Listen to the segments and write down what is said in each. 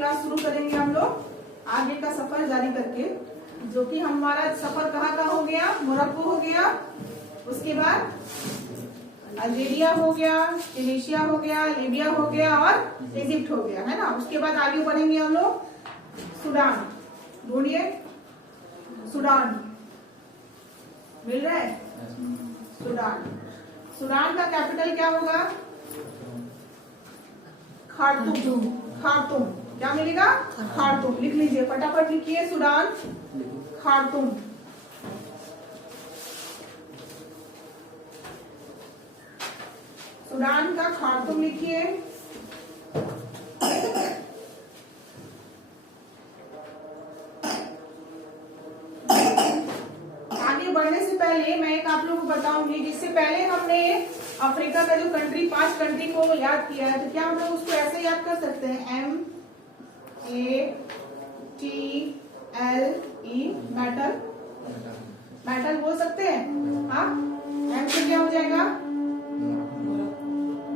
Class शुरू करेंगे हम लोग आगे का सफर जारी करके, जो कि हमारा सफर कहाँ का हो गया, मोरक्को हो गया, उसके बाद अल्जीरिया हो गया, ट्यूनीशिया हो गया, लीबिया हो गया और इजिप्ट हो गया, है ना। उसके बाद आगे बढ़ेंगे हम लोग सूडान। ढूंढिए, सूडान मिल रहा है? सूडान। सूडान का कैपिटल क्या होगा? खार्तूम। खार्तूम क्या मिलेगा? खार्तूम। लिख लीजिए, फटाफट लिखिए, सूडान खार्तूम। सूडान का खार्तूम लिखिए। आगे बढ़ने से पहले मैं एक आप लोगों को बताऊंगी, जिससे पहले हमने अफ्रीका का जो कंट्री 5 कंट्री को याद किया है, तो क्या हम लोग उसको ऐसे याद कर सकते हैं? METL, metal. मेटल बोल सकते हैं? हाँ। एम से क्या हो जाएगा?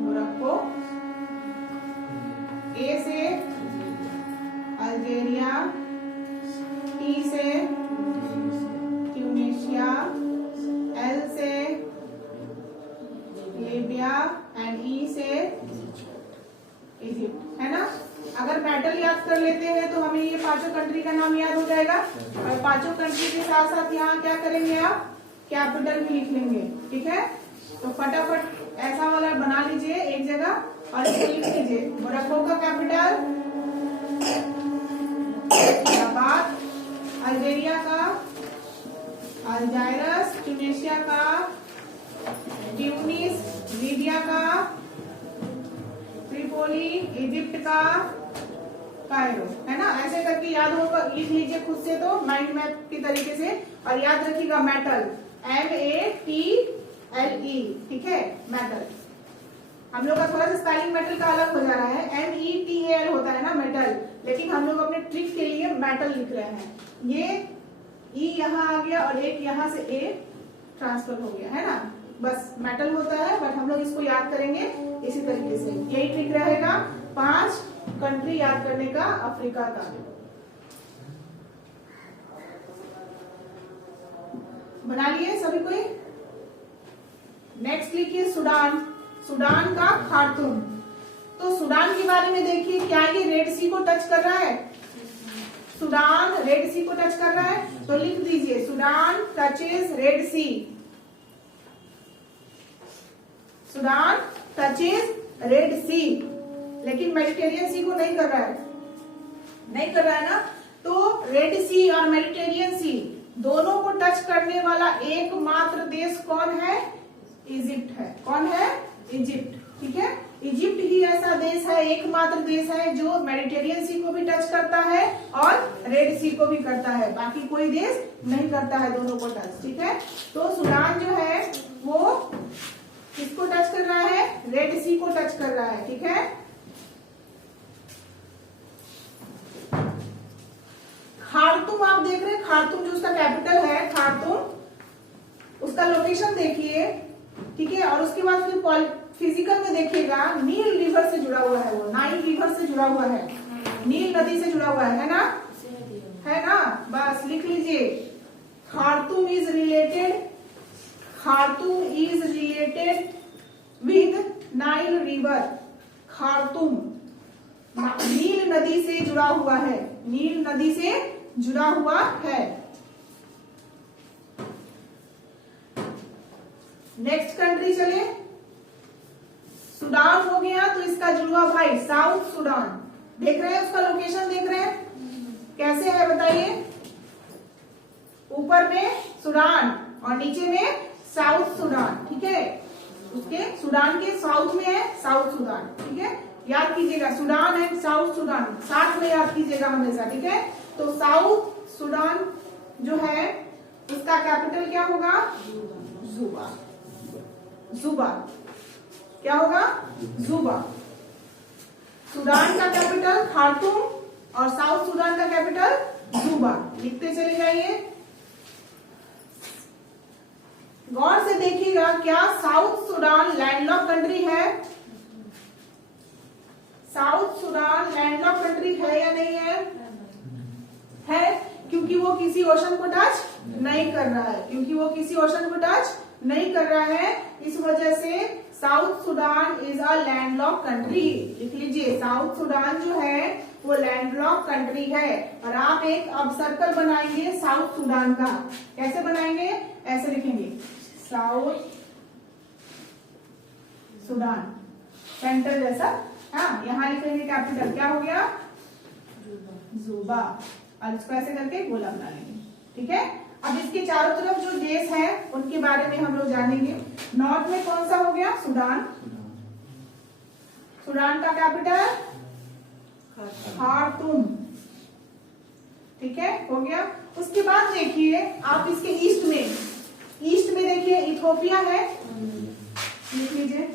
मोरक्को। ए से अल्जीरिया, टी से ट्यूनीशिया, एल से लीबिया एंड ई से इजिप्ट, है ना। अगर मेटल याद कर लेते हैं तो हमें ये 5 कंट्री का नाम याद हो जाएगा, और 5 कंट्री के साथ साथ यहाँ क्या करेंगे आप? कैपिटल भी लिख लेंगे, ठीक है। तो फटाफट ऐसा वाला बना लीजिए एक जगह और इसको लिख लीजिए। मोरक्को का कैपिटल रबात, अल्जीरिया का अल्जायरस, ट्यूनीशिया का ट्यूनिस, लीबिया का ट्रिपोली, इजिप्ट का कायरो, है ना। ऐसे करके याद होगा, लिख लीजिए खुद से तो माइंड मैप की तरीके से, और याद रखिएगा मेटल METLE, ठीक है। मेटल हम लोग का थोड़ा सा स्पेलिंग मेटल का अलग हो जा रहा है, METAL होता है ना मेटल, लेकिन हम लोग अपने ट्रिक के लिए मेटल लिख रहे हैं। ये ई यहाँ आ गया और एक यहाँ से ए ट्रांसफर हो गया, है ना। बस मेटल होता है, बट हम लोग इसको याद करेंगे इसी तरीके से। यही ट्रिक रहेगा 5 कंट्री याद करने का अफ्रीका का। बना लिए सभी कोई? नेक्स्ट लिखिए सूडान। सूडान का खार्तूम। तो सूडान के बारे में देखिए, क्या ये रेड सी को टच कर रहा है? सूडान रेड सी को टच कर रहा है, तो लिख दीजिए सूडान टचेस रेड सी। सूडान टचेस रेड सी, लेकिन मेडिटेरियन सी को नहीं कर रहा है, नहीं कर रहा है ना। तो रेड सी और मेडिटेरियन सी दोनों को टच करने वाला एकमात्र देश कौन है? इजिप्ट है। कौन है? इजिप्ट, ठीक है। इजिप्ट ही ऐसा देश है, एकमात्र देश है जो मेडिटेरियन सी को भी टच करता है और रेड सी को भी करता है। बाकी कोई देश नहीं करता है दोनों को टच, ठीक है। तो सूडान जो है वो किसको टच कर रहा है? रेड सी को टच कर रहा है, ठीक है। खार्तूम आप देख रहे हैं, खार्तूम जो उसका कैपिटल है खार्तूम, उसका लोकेशन देखिए, ठीक है। और उसके बाद फिर फिजिकल में देखिएगा, नील रिवर से जुड़ा हुआ है, वो नाइल रिवर से जुड़ा हुआ है, नील नदी से जुड़ा हुआ है ना, है ना। बस लिख लीजिए, Khartoum is related, Khartoum is related with Nile river. Khartoum नील नदी से जुड़ा हुआ है, नील नदी से जुड़ा हुआ है। नेक्स्ट कंट्री चले, सूडान हो गया, तो इसका जुड़वा भाई साउथ सूडान। देख रहे हैं उसका लोकेशन, देख रहे हैं कैसे है बताइए? ऊपर में सूडान और नीचे में साउथ सूडान, ठीक है। उसके सूडान के साउथ में है साउथ सूडान, ठीक है। याद कीजिएगा, सूडान एंड साउथ सूडान साथ में याद कीजिएगा हमेशा, ठीक है। तो साउथ सूडान जो है उसका कैपिटल क्या होगा? जुबा। जुबा क्या होगा? जुबा। सूडान का कैपिटल खार्तूम और साउथ सूडान का कैपिटल जुबा। लिखते चले जाइए, गौर से देखिएगा, क्या साउथ सूडान लैंडलॉक कंट्री है? साउथ सूडान लैंडलॉक कंट्री है या नहीं? किसी ओशन को टच नहीं कर रहा है, क्योंकि वो किसी ओशन को टच नहीं कर रहा है, इस वजह से South Sudan is a landlocked country. लिख लीजिए, साउथ सूडान जो है वो लैंडलॉक कंट्री है। और आप एक अब सर्कल बनाएंगे साउथ सूडान का। कैसे बनाएंगे? ऐसे लिखेंगे, साउथ सूडान सेंटर जैसा। हाँ, यहाँ लिखेंगे कैपिटल, क्या हो गया? जुबा। और इसको ऐसे करके गोला बना लेंगे। ठीक है, अब इसके चारों तरफ जो देश है उनके बारे में हम लोग जानेंगे। नॉर्थ में कौन सा हो गया? सूडान। सूडान का कैपिटल खार्तूम। ठीक है, हो गया। उसके बाद देखिए आप इसके ईस्ट में देखिए इथोपिया है, लिख लीजिए।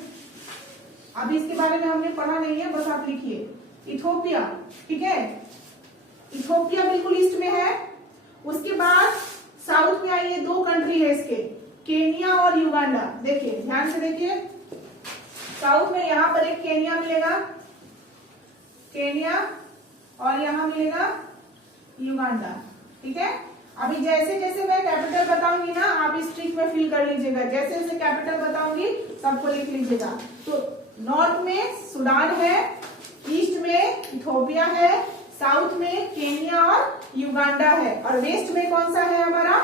अभी इसके बारे में हमने पढ़ा नहीं है, बस आप लिखिए इथोपिया। ठीक है, इथोपिया बिल्कुल ईस्ट में है। उसके बाद साउथ में आइए, दो कंट्री है इसके, केनिया और युगांडा। देखिए ध्यान से देखिए, साउथ में यहां पर एक केनिया मिलेगा, केनिया, और यहां मिलेगा युगांडा। ठीक है, अभी जैसे जैसे मैं कैपिटल बताऊंगी ना, आप इस ट्रिक में फिल कर लीजिएगा। जैसे जैसे कैपिटल बताऊंगी सबको लिख लीजिएगा। तो नॉर्थ में सूडान है, ईस्ट में इथोपिया है, साउथ में केनिया और युगांडा है, और वेस्ट में कौन सा है हमारा?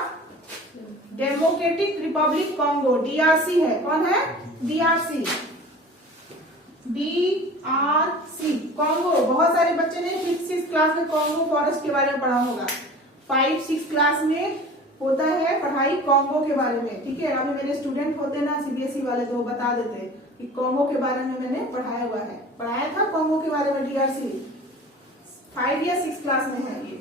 डेमोक्रेटिक रिपब्लिक कॉन्गो, डीआरसी है। कौन है? डीआरसी। DRC Congo. बहुत सारे बच्चे ने 5th-6th क्लास में कॉन्गो फॉरेस्ट के बारे में पढ़ा होगा। 5-6 क्लास में होता है पढ़ाई कॉन्गो के बारे में। ठीक है, अभी मेरे स्टूडेंट होते ना सीबीएसई वाले, तो वो बता देते कि कॉन्गो के बारे में मैंने पढ़ाया हुआ है, पढ़ाया था कॉन्गो के बारे में। डीआरसी 5 या 6 क्लास में है ये।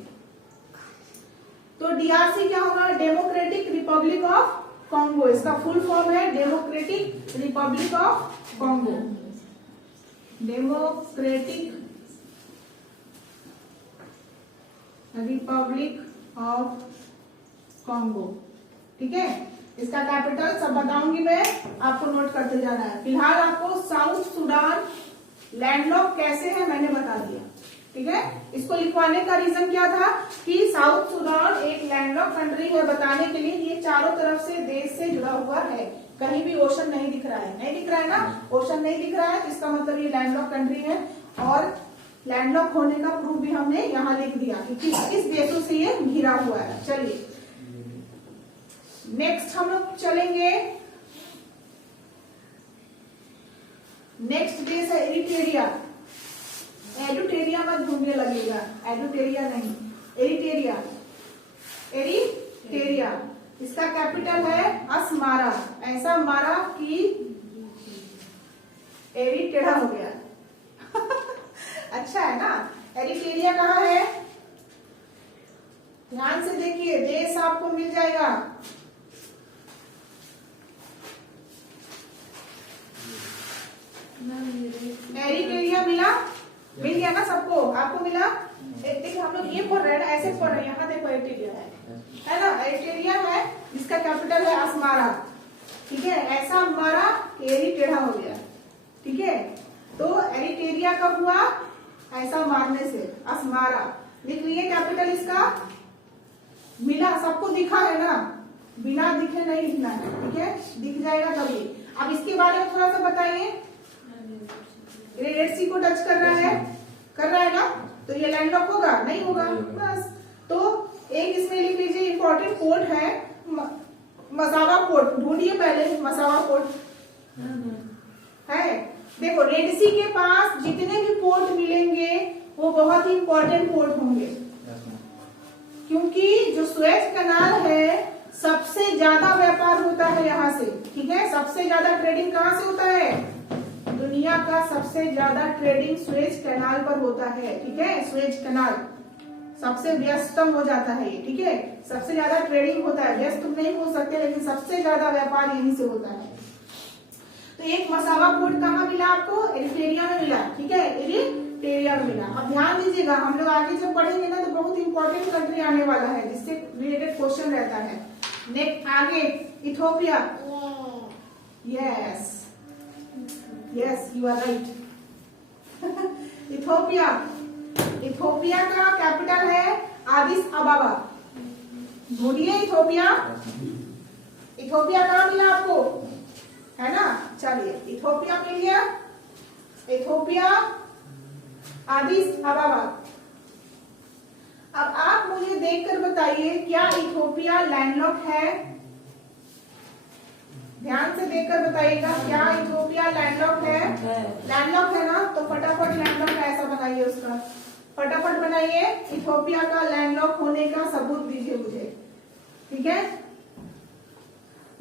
तो डीआरसी क्या होगा? Democratic Republic of Congo. इसका फुल फॉर्म है democratic Republic of Congo. Democratic Republic of Congo. ठीक है, इसका कैपिटल सब बताऊंगी मैं, आपको नोट करते जाना है। फिलहाल आपको साउथ सूडान लैंडलॉक कैसे है मैंने बता दिया। ठीक है, इसको लिखवाने का रीजन क्या था कि साउथ सूडान एक लैंडलॉक कंट्री है, बताने के लिए ये चारों तरफ से देश से जुड़ा हुआ है। कहीं भी ओशन नहीं दिख रहा है, नहीं दिख रहा है ना, ओशन नहीं दिख रहा है, तो इसका मतलब ये लैंडलॉक कंट्री है। और लैंडलॉक होने का प्रूफ भी हमने यहाँ लिख दिया कि किस देशों से ये घिरा हुआ है। चलिए नेक्स्ट हम लोग चलेंगे, नेक्स्ट देश है एरिट्रिया। एडुटेरिया मत ढूंढने लगेगा, एडुटेरिया नहीं, एरिट्रिया। एरिट्रिया, इसका कैपिटल है असमारा। ऐसा मारा कि एरी टेढ़ा हो गया। अच्छा है ना। एरिट्रिया कहाँ है? ध्यान से देखिए, देश आपको मिल जाएगा। एरिट्रिया मिला? मिल गया ना सबको? आपको मिला? देखिए हम लोग ये पढ़ रहे हैं ना, ऐसे पढ़ रहे हैं। यहाँ देखो एरिट्रिया है ना, एरिट्रिया है, जिसका कैपिटल है असमारा। ठीक है, ऐसा मारा एरी टेढ़ा हो गया। ठीक है, तो एरिट्रिया कब हुआ? ऐसा मारने से, असमारा। लिख लिए कैपिटल इसका। मिला, सबको दिखा है ना, बिना दिखे नहीं लिखना है। ठीक है, दिख जाएगा तभी। अब इसके बारे में थोड़ा सा बताइए। रेड सी को टच कर रहा है, कर रहा है ना, तो ये लैंडलॉक होगा? नहीं होगा। बस, तो एक इसमें लिख लीजिए, इंपॉर्टेंट पोर्ट है मसावा पोर्ट। ढूंढिए पहले, मसावा पोर्ट है। देखो रेड सी के पास जितने भी पोर्ट मिलेंगे वो बहुत ही इंपॉर्टेंट पोर्ट होंगे, क्योंकि जो सुएज कनाल है सबसे ज्यादा व्यापार होता है यहाँ से। ठीक है, सबसे ज्यादा ट्रेडिंग कहाँ से होता है? दुनिया का सबसे ज्यादा ट्रेडिंग सुएज कैनाल पर होता है। ठीक है, सुएज कैनाल सबसे व्यस्तम हो जाता है ये। ठीक है, सबसे ज्यादा ट्रेडिंग होता है, व्यस्त नहीं हो सकते लेकिन सबसे ज्यादा व्यापार यहीं से होता है। तो एक मसावा पोर्ट कहाँ मिला आपको? एरिट्रिया में मिला। ठीक है, एरिट्रिया में मिला। अब ध्यान दीजिएगा, हम लोग आगे जब पढ़ेंगे ना तो बहुत इंपॉर्टेंट कंट्री आने वाला है जिससे रिलेटेड क्वेश्चन रहता है। नेक्स्ट आगे Ethiopia. Yes yes, you are right. Ethiopia, Ethiopia का कैपिटल है आदिस अबाबा। ढूंढिए इथोपिया। इथोपिया कहाँ मिला आपको, है ना? चलिए इथोपिया मिल गया, इथोपिया आदिस अबाबा। अब आप मुझे देखकर बताइए क्या इथोपिया लैंडलॉक है? ध्यान से देखकर बताइएगा, क्या इथोपिया लैंडलॉक है? लैंडलॉक है ना, तो फटाफट लैंडलॉक है ऐसा बनाइए, उसका फटाफट बनाइए। इथोपिया का लैंडलॉक होने का सबूत दीजिए मुझे, ठीक है?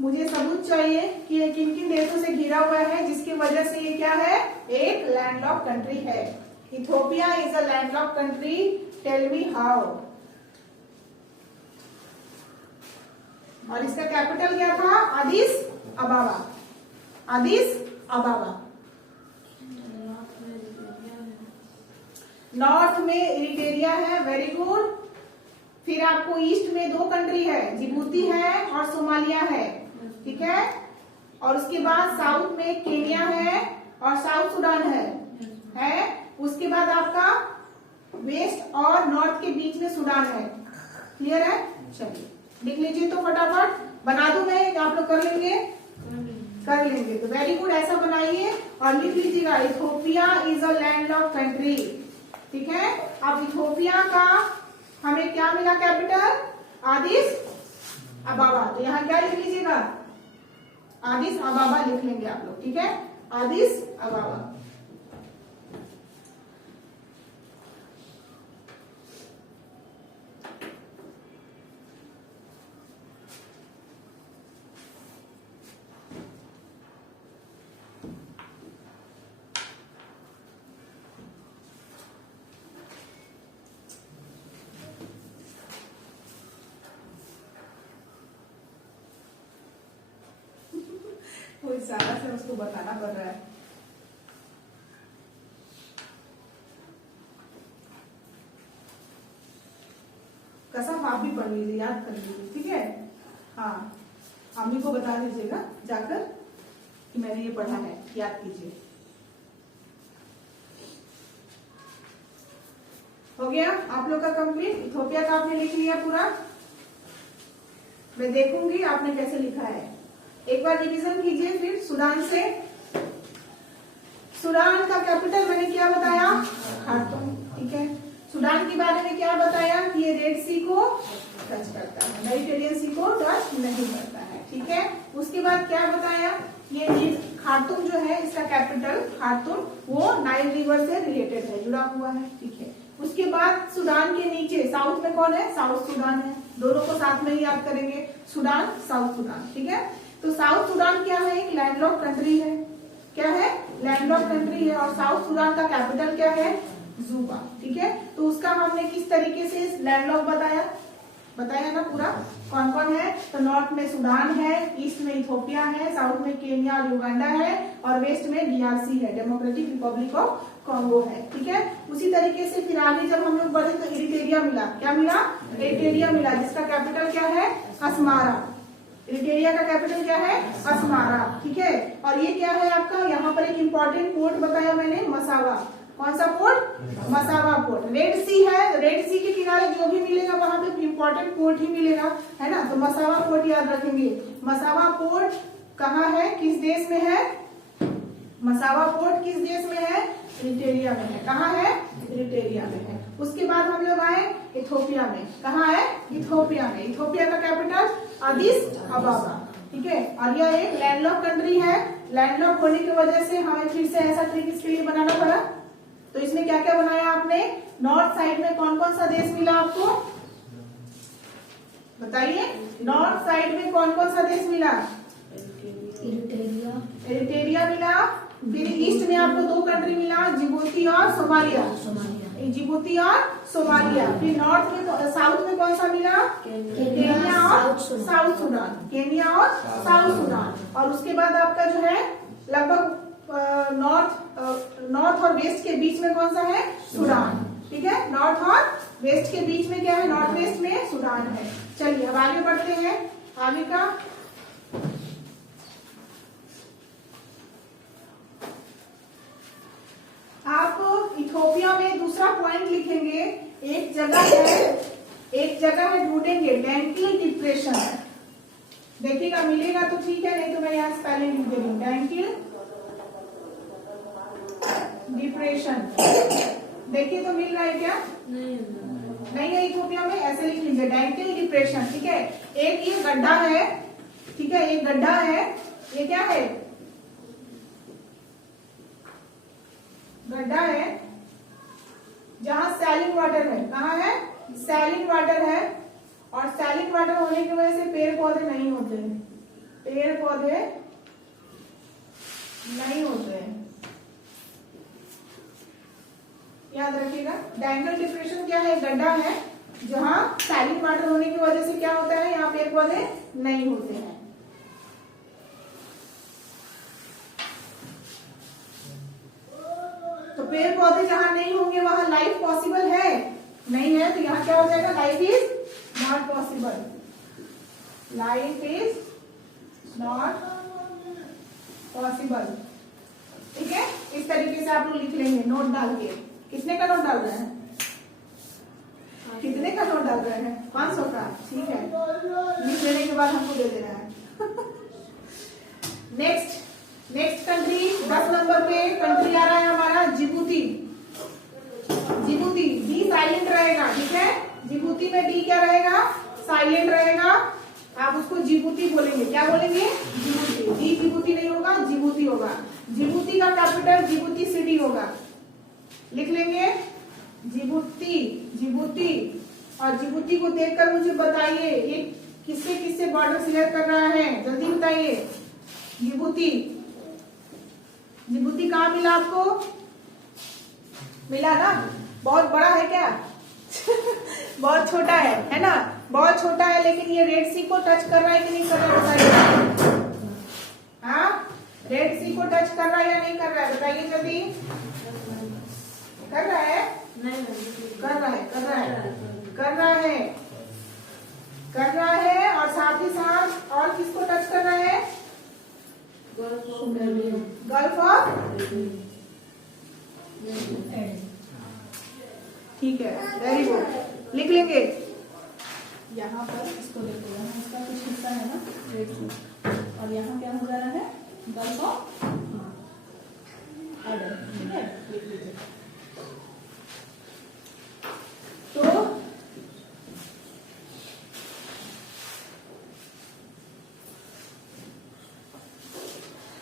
मुझे सबूत चाहिए कि ये किन किन देशों से घिरा हुआ है जिसकी वजह से ये क्या है, एक लैंडलॉक कंट्री है। Ethiopia is a landlocked country, tell me how. और इसका कैपिटल क्या था? आदिस अबाबा। आदिस अबाबा। नॉर्थ में इरिटेरिया है, वेरी गुड। फिर आपको ईस्ट में दो कंट्री है, जिबूती है और सोमालिया है, ठीक है? और उसके बाद साउथ में केन्या है और साउथ सुडान है। उसके बाद आपका वेस्ट और नॉर्थ के बीच में सुडान है। क्लियर है? चलिए लिख लीजिए तो फटाफट। बना दूं मैं, आप लोग कर लेंगे? कर लेंगे तो वेरी गुड, ऐसा बनाइए और लिख लीजिएगा Ethiopia is a landlocked country, ठीक है? अब इथोपिया का हमें क्या मिला कैपिटल? आदिस अबाबा। तो यहाँ क्या लिख लीजिएगा? आदिस अबाबा लिख लेंगे आप लोग, ठीक है? आदिस अबाबा। कोई सारा से उसको बताना पड़ रहा है। कसम आप भी पढ़ लीजिए, याद कर लीजिए, ठीक है? हाँ, अम्मी को बता दीजिएगा जाकर कि मैंने ये पढ़ा है, याद कीजिए। हो गया आप लोग का कंप्लीट? इथोपिया का आपने लिख लिया पूरा? मैं देखूंगी आपने कैसे लिखा है। एक बार रिवीजन कीजिए फिर सुडान से। सुडान का कैपिटल मैंने क्या बताया? खार्तूम, ठीक है? सुडान के बारे में क्या बताया कि ये रेड सी को टच करता है, मेडिटेरियन सी को टच नहीं करता है, ठीक है? उसके बाद क्या बताया? ये खार्तूम जो है, इसका कैपिटल खार्तूम, वो नाइल रिवर से रिलेटेड है, जुड़ा हुआ है, ठीक है? उसके बाद सुडान के नीचे साउथ में कौन है? साउथ सुडान है। दोनों को साथ में ही याद करेंगे, सुडान साउथ सुडान, ठीक है? तो साउथ सुडान क्या है? एक लैंडलॉक कंट्री है। क्या है? लैंडलॉक कंट्री है। और साउथ सुडान का कैपिटल क्या है? जुबा, ठीक है? तो उसका हमने किस तरीके से लैंडलॉक बताया ना पूरा, कौन कौन है? तो नॉर्थ में सुडान है, ईस्ट में इथोपिया है, साउथ में केन्या और युगांडा है, और वेस्ट में डीआरसी है, डेमोक्रेटिक रिपब्लिक ऑफ कॉन्गो है, ठीक है? उसी तरीके से फिर आगे जब हम लोग बढ़े तो इरिटेरिया मिला। क्या मिला? इरिटेरिया मिला, जिसका कैपिटल क्या है? अस्मारा। इरिटेरिया का कैपिटल क्या है? अस्मारा, ठीक है? और ये क्या है आपका? यहाँ पर एक इम्पोर्टेंट पोर्ट बताया मैंने, मसावा। कौन सा पोर्ट? मसावा पोर्ट। रेड सी है, रेड सी के किनारे जो भी मिलेगा वहां पे इम्पोर्टेंट पोर्ट ही मिलेगा, है ना? तो मसावा पोर्ट याद रखेंगे। मसावा पोर्ट कहाँ है, किस देश में है? मसावा पोर्ट किस देश में है? इरिटेरिया में है। कहाँ है? इरिटेरिया में है। उसके बाद हम लोग आए इथोपिया में। कहाँ है? इथोपिया में। इथोपिया का कैपिटल आदिस अबाबा, ठीक है? और यह एक लैंडलॉक कंट्री है। लैंडलॉक होने की वजह से हमें फिर से ऐसा ट्रिक इसके लिए बनाना पड़ा। तो इसमें क्या क्या बनाया आपने? नॉर्थ साइड में कौन कौन सा देश मिला आपको बताइए? नॉर्थ साइड में कौन कौन सा देश मिला? इरिटेरिया मिला। फिर ईस्ट में आपको दो कंट्री मिला, जिबूती और सोमालिया। जिबूती और सोमालिया। फिर नॉर्थ में, साउथ में कौन सा मिला? केन्या और साउथ सुडान। केन्या और साउथ सुडान। और उसके बाद आपका जो है लगभग नॉर्थ और वेस्ट के बीच में कौन सा है? सुडान, ठीक है? नॉर्थ और वेस्ट के बीच में क्या है? नॉर्थ वेस्ट में सुडान है। चलिए अब आगे बढ़ते हैं। आगे का आप इथोपिया में दूसरा पॉइंट लिखेंगे। एक जगह है एक जगह है ढूंढेंगे, डैंकिल डिप्रेशन। देखिएगा मिलेगा तो ठीक है, नहीं तो मैं यहाँ स्पेलिंग लिख दे रही हूँ, डैंकिल डिप्रेशन। देखिए तो मिल रहा है क्या? नहीं है इथोपिया में, ऐसे लिख लीजिए डैंकिल डिप्रेशन। ठीक है, एक ये गड्ढा है, ठीक है, एक गड्ढा है, ये क्या है? गड्ढा है जहां सैलिन वाटर है। कहाँ है? सैलिन वाटर है, और सैलिन वाटर होने की वजह से पेड़ पौधे नहीं होते हैं, पेड़ पौधे नहीं होते हैं, याद रखिएगा। डैंकिल डिप्रेशन क्या है? गड्ढा है जहां सैलिन वाटर होने की वजह से क्या होता है, यहाँ पेड़ पौधे नहीं होते हैं। तो पेड़ पौधे जहां नहीं होंगे वहां लाइफ पॉसिबल है? नहीं है, तो यहाँ क्या हो जाएगा? Life is not possible, life is not possible. ठीक है, इस तरीके से आप लोग लिख लेंगे नोट डाल के। कितने का नोट डाल रहे हैं? कितने का नोट डाल रहे हैं? 500 का। ठीक है, लिख लेने के बाद हमको दे देना है। नेक्स्ट कंट्री 10 नंबर पे कंट्री आ रहा है हमारा जिबूती। जिबूती, डी साइलेंट रहेगा। ठीक है, जिबूती में डी क्या रहेगा? साइलेंट रहेगा। आप उसको जिबूती बोलेंगे। क्या बोलेंगे? जिबूती। डी जिबूती नहीं होगा, जिबूती होगा। जिबूती का कैपिटल जिबूती सिटी होगा। लिख लेंगे जिबूती, जिबूती। और जिबूती को देखकर मुझे बताइए ये किससे किससे बॉर्डर शेयर कर रहा है, जल्दी बताइए। जिबूती, जिबूती कहाँ मिला आपको? मिला ना? बहुत बड़ा है क्या? बहुत छोटा है ना? बहुत छोटा है, लेकिन ये रेड सी को टच कर रहा है कि नहीं कर रहा है बताइए। हाँ, रेड सी को टच कर रहा है या नहीं कर रहा है बताइए जल्दी। कर रहा है? नहीं, कर रहा है, कर रहा है, कर रहा है, कर रहा है। और साथ ही साथ और किसको टच कर रहा है? Gulf of. ठीक है, वेरी गुड, लिख लेंगे। यहाँ पर इसको देखो, यहाँ इसका कुछ हिस्सा है ना रेड सी, और यहाँ क्या हो जा रहा है? Gulf of Aden. ठीक है, लिख लीजिए। तो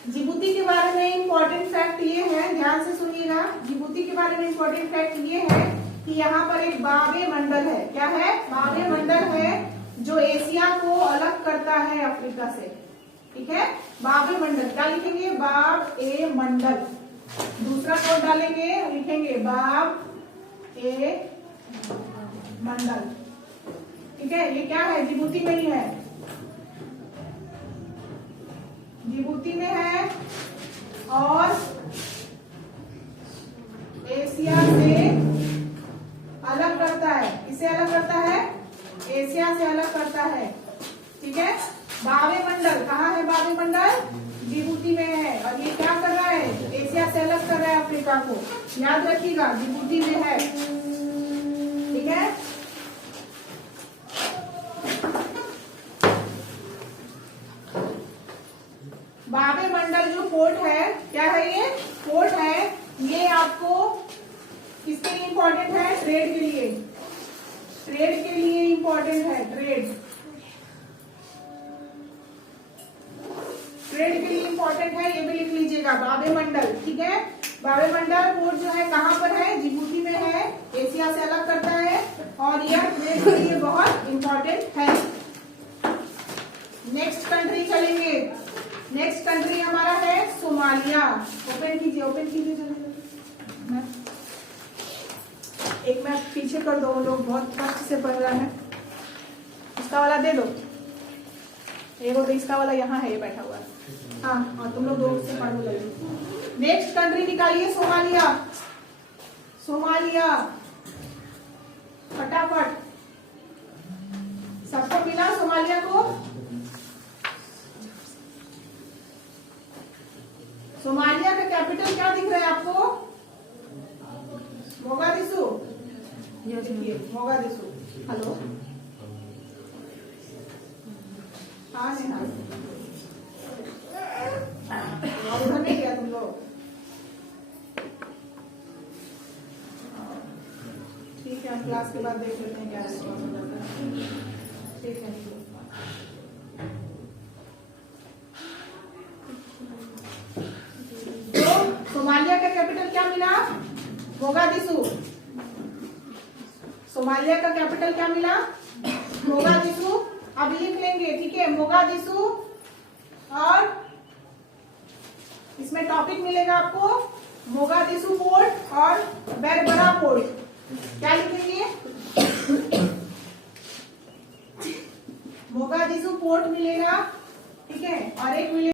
जिबूती के बारे में इंपॉर्टेंट फैक्ट ये है, ध्यान से सुनिएगा। जिबूती के बारे में इंपॉर्टेंट फैक्ट ये है कि यहाँ पर एक बाबे मंडल है। क्या है? बाबे मंडल है जो एशिया को अलग करता है अफ्रीका से। ठीक है, बाबे मंडल। क्या लिखेंगे? बाब ए मंडल। दूसरा कोड डालेंगे, लिखेंगे बाब ए मंडल। ठीक है, ये क्या है? जिबूती में ही है, जिबूती में है, और एशिया से अलग करता है। किसे अलग करता है? एशिया से अलग करता है। ठीक है, बाबे मंडल कहाँ है? बाबे मंडल जिबूती में है, और ये क्या कर रहा है? एशिया से अलग कर रहा है अफ्रीका को। याद रखिएगा, जिबूती में है। ठीक है, बाबे मंडल जो पोर्ट है, क्या है ये? पोर्ट है। ये आपको किसके लिए इंपॉर्टेंट है? ट्रेड के लिए, ट्रेड के लिए इंपॉर्टेंट है। ट्रेड, ट्रेड के लिए इंपॉर्टेंट है, ये भी लिख लीजिएगा बाबे मंडल। ठीक है, बाबे मंडल पोर्ट जो है कहाँ पर है? जिबूती में है, एशिया से अलग करता है, और यह ट्रेड के लिए बहुत इंपॉर्टेंट है। नेक्स्ट कंट्री चलेंगे। नेक्स्ट कंट्री हमारा है सोमालिया। ओपन कीजिए, ओपन कीजिए जल्दी। एक मैं पीछे कर दो, लोग बहुत कष्ट से पढ़ रहे हैं। इसका वाला दे दो, एगो तो इसका वाला यहाँ है, ये बैठा हुआ है। हाँ, और तुम लोग दो से पढ़ लो। नेक्स्ट कंट्री निकालिए, सोमालिया। सोमालिया, फटाफट। सबको मिला सोमालिया को? सोमालिया का कैपिटल क्या दिख रहा है आपको? मोगादिशु। लिखिए मोगादिशु। हेलो, हाँ नेहा, और उधर नहीं गया तुम लोग? ठीक है, हम क्लास के बाद देख लेते हैं क्या रिस्पॉन्स हो जाता है। ठीक है, तो सोमालिया का कैपिटल क्या मिला? मोगादिशु। सोमालिया का कैपिटल क्या मिला? मोगादिशु। अब लिख लेंगे, ठीक है, मोगादिशु। और इसमें टॉपिक मिलेगा आपको मोगादिशु पोर्ट और बेरबरा पोर्ट। क्या लिखेंगे? मोगादिशु पोर्ट मिलेगा, ठीक है, और एक मिलेगा